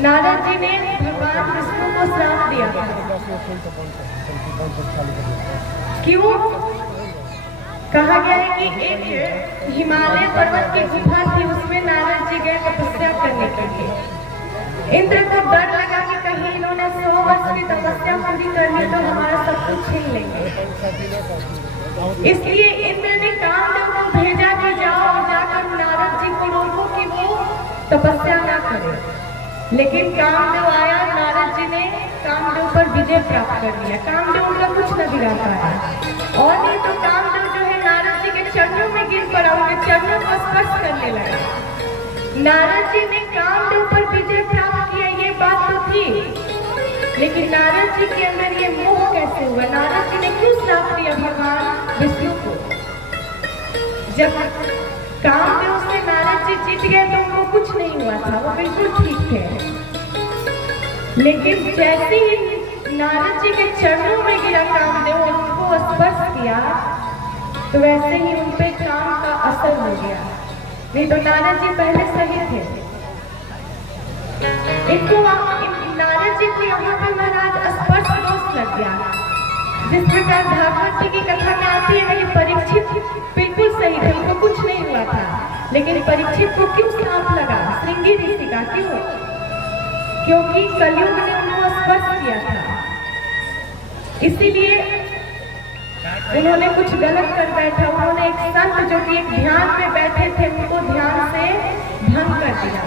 नारद जी ने भगवान विष्णु को श्राप दिया था। क्यों? कहा गया है कि एक हिमालय पर्वत की गुफा थी, उसमें नारद जी गए तपस्या करने के लिए। इंद्र को डर लगा कि कहीं इन्होंने 100 वर्ष की तपस्या पूरी कर ली तो हमारा सब कुछ छीन लेंगे। इसलिए इंद्र ने कामदेव को भेजा कि जाओ और जाकर नारद जी को रोको कि वो तपस्या ना करे। लेकिन कामदेव आया, नारद जी ने कामदेव पर विजय प्राप्त कर लिया। कामदेव उनका कुछ न बिगाड़ पाया। और नहीं तो कामदेव जो है नारद जी के चरणों में गिर पड़ा, उनके चरणों को स्पर्श करने लगा। नारद जी ने कामदेव पर विजय प्राप्त किया, ये बात तो थी, लेकिन नारद जी के अंदर ये मोह कैसे हुआ? नारद जी ने क्यों श्राप दिया भगवान विष्णु को? जब कामदेव से नारद जी जीत गए तो उनको कुछ नहीं हुआ था, वो बिल्कुल ठीक थे। लेकिन जैसे ही नारद जी के चरणों में गिरा कामदेव, उनको स्पर्श किया, तो वैसे ही उन पे काम का असर हो गया। नहीं तो नारद जी पहले सही थे। इनको नारद जी को यहाँ पे महाराज स्पर्श दोष लग गया। जिस प्रकार भागवत जी की कथा में आती है कि परीक्षित बिल्कुल सही थे, उनको कुछ नहीं हुआ था, लेकिन परीक्षित को क्यों श्राप लगा? श्रृंगी ऋषि का क्यों? क्योंकि कलयुग ने उनको स्पर्श किया था, इसीलिए उन्होंने कुछ गलत कर बैठा। उन्होंने एक संत जो कि एक ध्यान में बैठे थे, उनको ध्यान से भंग कर दिया।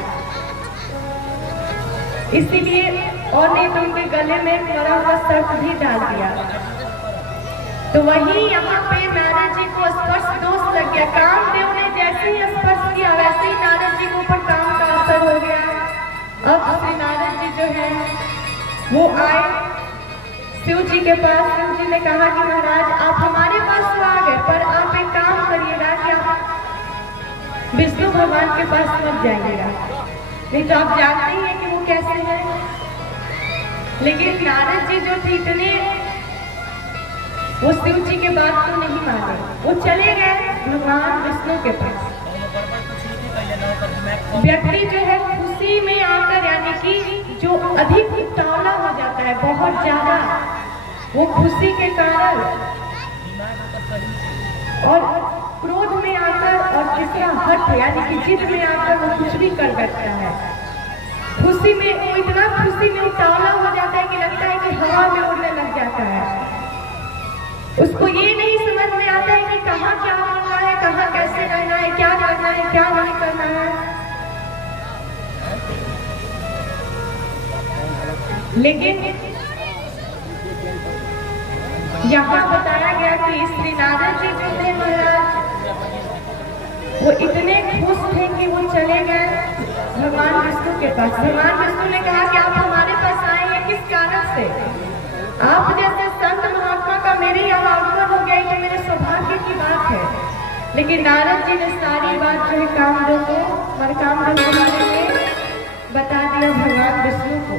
इसीलिए और नहीं तो उनके गले में मरा हुआ सर्प भी डाल दिया। तो वही यहाँ पे नारद जी को स्पर्श दोष लग गया। कामदेव ने जैसे ही स्पर्श किया, वैसे ही नारद जी के ऊपर काम का असर हो गया। अब श्री नारद जी जो है वो आए शिव जी के पास। शिव जी ने कहा कि महाराज आप हमारे पास तो आ गए, पर आप एक काम करिएगा कि आप विष्णु भगवान के पास मत जाइएगा, नहीं तो आप जानते ही हैं कि वो कैसे हैं। लेकिन नारद जी जो थे इतने, वो शिव जी के बात को नहीं माने, वो चले गए भगवान विष्णु के पास। व्यक्ति जो है खुशी में आकर, यानी कि जो अधिक उतावला हो जाता है बहुत ज्यादा, वो खुशी के कारण और क्रोध में आकर, और तीसरा हठ यानी कि जिद में आकर वो कुछ भी कर बैठता है। खुशी में वो इतना खुशी में उतावला हो जाता है कि लगता है कि हवा में उड़ने लग जाता है। उसको ये नहीं समझ में आता है कि कहाँ क्या होना है, कहाँ कैसे रहना है, क्या करना है, क्या नहीं करना है। लेकिन यहाँ बताया गया कि श्री नारद जी जो थे महाराज, वो इतने खुश थे कि वो चले गए भगवान विष्णु के पास। भगवान विष्णु ने कहा कि आप हमारे पास आए हैं किस कारण से? आप जैसे संत महात्मा का मेरे यहाँ आगमन हो गया, तो मेरे सौभाग्य की बात है। लेकिन नारद जी ने सारी बात जो है कामदेव को और कामदेव के बारे में बता दिया भगवान विष्णु को।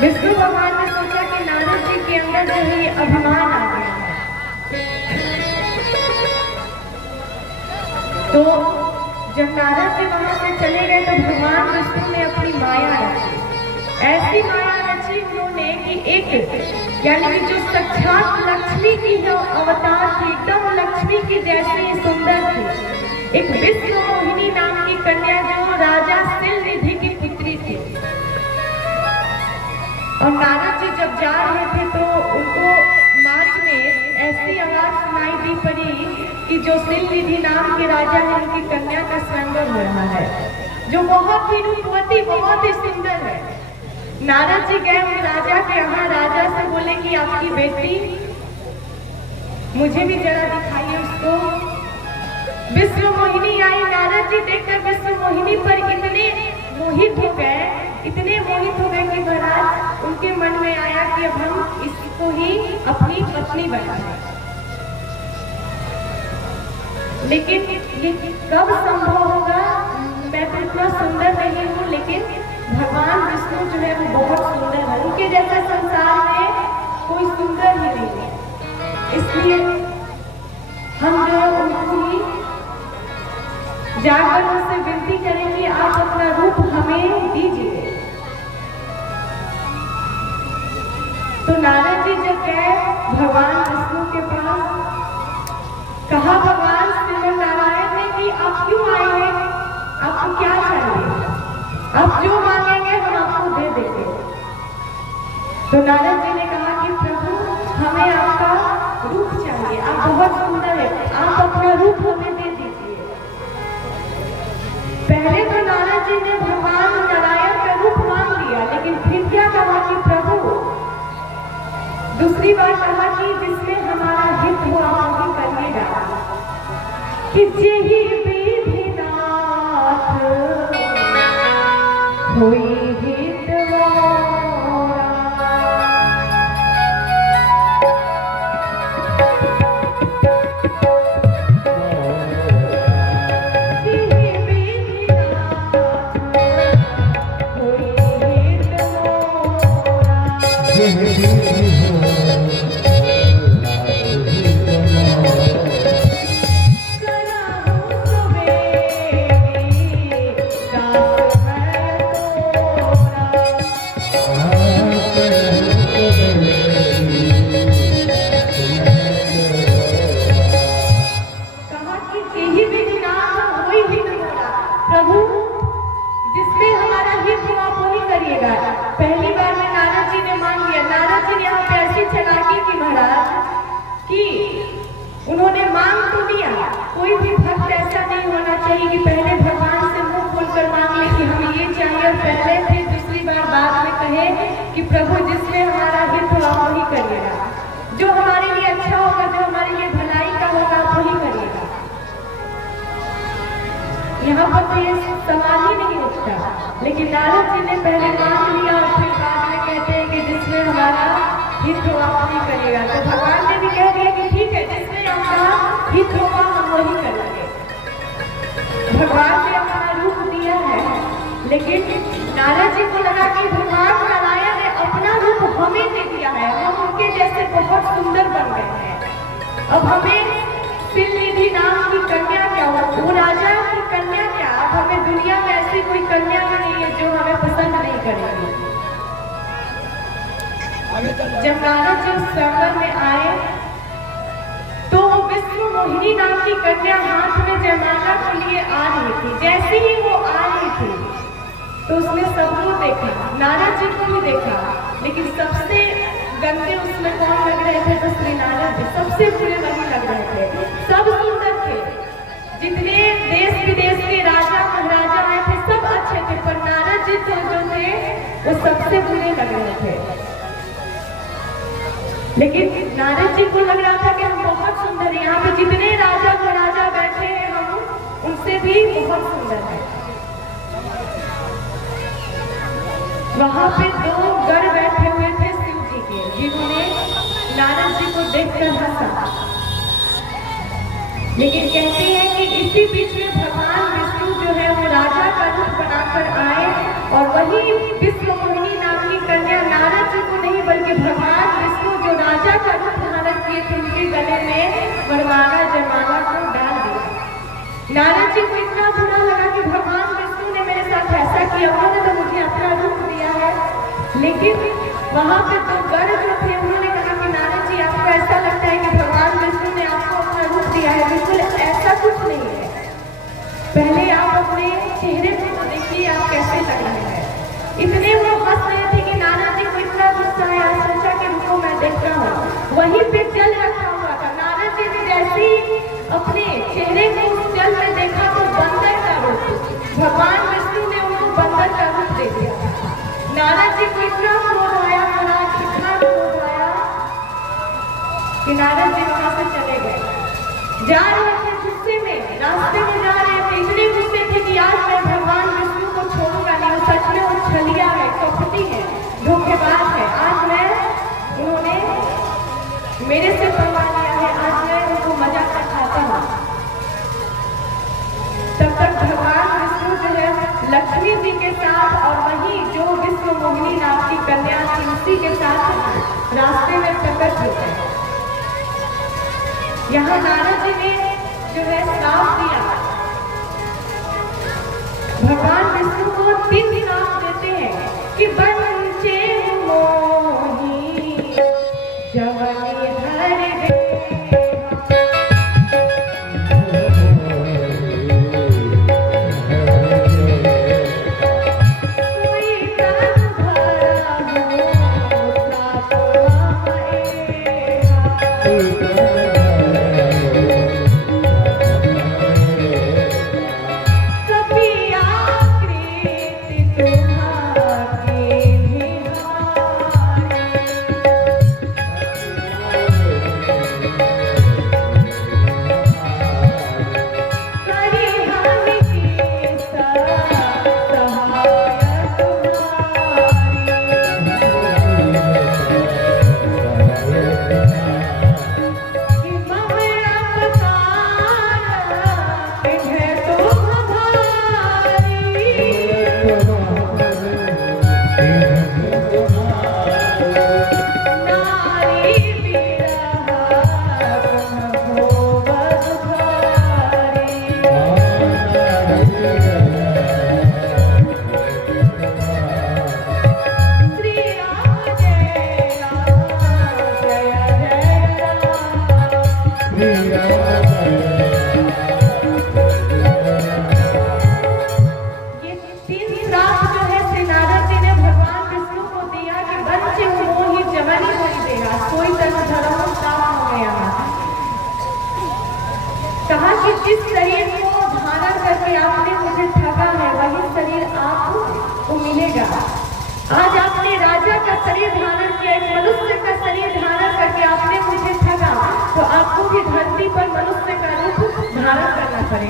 विष्णु भगवान ने सोचा कि नारद जी के अंदर जो है अभिमान आ गया है, तो जब नारद जी वहां से चले गए तो भगवान विष्णु ने अपनी माया रची। ऐसी माया रची उन्होंने कि एक, यानी कि जो साक्षात लक्ष्मी की जो अवतार थी, एकदम लक्ष्मी की जैसी सुंदर थी, एक विश्व मोहिनी नाम की कन्या जो राजा सिलनिधि की पुत्री थी। और नारद जी जब जा रहे थे तो उनको मार्ग में ऐसी आवाज सुनाई दी पड़ी कि जो सिलनिधि नाम के राजा है, उनकी कन्या का स्वयंवर हो रहा है, जो बहुत ही रूपवती, बहुत ही सुंदर है। नारद जी गए उन राजा के यहाँ, राजा से बोले कि आपकी बेटी मुझे भी जरा दिखाइए उसको। विश्व मोहिनी आई। नारद जी देखकर विश्व मोहिनी पर इतने मोहित हो गए, इतने मोहित हो गए कि महाराज उनके मन में आया कि अब हम इसको ही अपनी पत्नी बनाएं। लेकिन ये कब संभव होगा? मैं तो इतना सुंदर नहीं हूँ, लेकिन भगवान विष्णु जो है वो बहुत सुंदर है, उनके जैसा संसार में कोई सुंदर ही नहीं है। इसलिए हम जो है उनको ही जाकर उनसे विनती करें के पास, कहा भगवान श्रीमन नारायण ने कि आप क्यों आए हैं, आपको क्या चाहिए, आप जो मांगेंगे हम आपको दे देंगे। तो नारद जी ने कहा कि प्रभु हमें आपका रूप चाहिए, आप बहुत सुंदर है, आप अपना रूप हमें दे दीजिए। पहले तो नारद जी ने भगवान नारायण का रूप मांग लिया, लेकिन फिर क्या कहा कि प्रभु, दूसरी बार कहा कि जिसमें हमारा हित हो आप वही करिएगा, कि जेहि विधिनाथ होई हित उन्होंने मांग तो लिया। कोई भी भक्त ऐसा नहीं होना चाहिए कि पहले भगवान से मुंह खोलकर मांग ले कि हमें ये चाहिए और पहले फिर दूसरी बार बाद में कहे कि प्रभु जिसमें हमारा हित हो आप वही करिएगा, जो हमारे लिए अच्छा होगा, जो हमारे लिए भलाई का होगा आप वही करिएगा। यहाँ पर तो ये सवाल ही नहीं उठता, लेकिन नारद जी ने पहले मांग लिया और फिर बाद में कहते हैं कि जिसमें हमारा हित हो आप वही करिएगा। तो भगवान ने भी कह दिया कि ठीक है, जिसमें हमारा हित होगा हम वही करेंगे। भगवान ने अपना रूप दिया है, लेकिन नारद जी को लगा कि भगवान नारायण ने अपना रूप हमें दे दिया है, हम उनके जैसे बहुत सुंदर बन गए हैं। अब हमें सिलनिधि नाम की कन्या क्या हो, वो राजा की कन्या क्या, अब हमें दुनिया में ऐसी कोई कन्या भी नहीं है जो हमें पसंद नहीं करेगी। जब नारद जी स्वयंवर में आए तो विष्णु मोहिनी नाम की कन्या हाथ में जयमाला के लिए आ रही थी। जैसे ही वो आ रही थी तो उसने सबको देखा, नारद जी को भी देखा, लेकिन सबसे गंदे उसमें कौन लग रहे थे तो श्री नारद जी सबसे बुरे वही लग रहे थे। सब सुंदर थे, जितने देश विदेश के राजा महाराजा आए थे सब अच्छे थे, पर नारद जी तो जो थे वो सबसे बुरे लग रहे थे। लेकिन नारद जी को लग रहा था कि हम बहुत सुंदर हैं, यहाँ पे जितने राजा महाराजा बैठे हैं हम उनसे भी बहुत सुंदर हैं। वहां पे दो गढ़ बैठे हुए थे शिव जी के, जिन्होंने नारद जी को देखकर हंसा। लेकिन कहते हैं कि इसी बीच में भगवान विष्णु जो है वो राजा का रूप बनाकर आए और वही विष्णु मोहिनी नाम की कन्या नारद जी को नहीं बल्कि भगवान विष्णु जो राजा का रूप धारण किए थे उनके गले में वरमाला जयमाला को डाल दिया। नारद जी को इतना बुरा लगा कि भगवान विष्णु ने मेरे साथ ऐसा किया, उन्होंने तो मुझे अपना रूप दिया है। लेकिन वहां पे दो गढ़ जो थे उन्होंने कहा कि नारद जी आपको ऐसा लगता है कि भगवान विष्णु ने आपको अपना रूप दिया है, बिल्कुल ऐसा कुछ नहीं है। पहले आप अपने चेहरे को देखिए आप कैसे लग रहे हैं। इतने वो हंस रहे थे कि नारद जी को इतना गुस्सा आया, सोचा कि रुको मैं देखता हूँ। वहीं पे जल रखा हुआ था, नारद जी ने जैसे ही अपने चेहरे को उस जल में देखा तो बंदर का रूप, भगवान विष्णु ने उनको बंदर का रूप दे दिया। नारद जी को इतना क्रोध आया, महाराज इतना क्रोध आया कि नारद जी वहां से चले गए। जा रहे थे गुस्से में, रास्ते में जा रहे थे, इतने गुस्से थे कि आज मैं भगवान विष्णु को छोड़ूंगा नहीं, सच में वो छलिया है, कपटी है, धोखेबाज है। आज मैं उन्होंने मेरे से परवाह लिया है, आज मैं उनको मजा कर खाता हूँ। तब तक भगवान विष्णु जो है लक्ष्मी जी के साथ और वही जो विष्णु मोहिनी नाम की कन्या थी उसी के साथ रास्ते में प्रकट हो गए। यहाँ नारद जी ने जो है श्राप दिया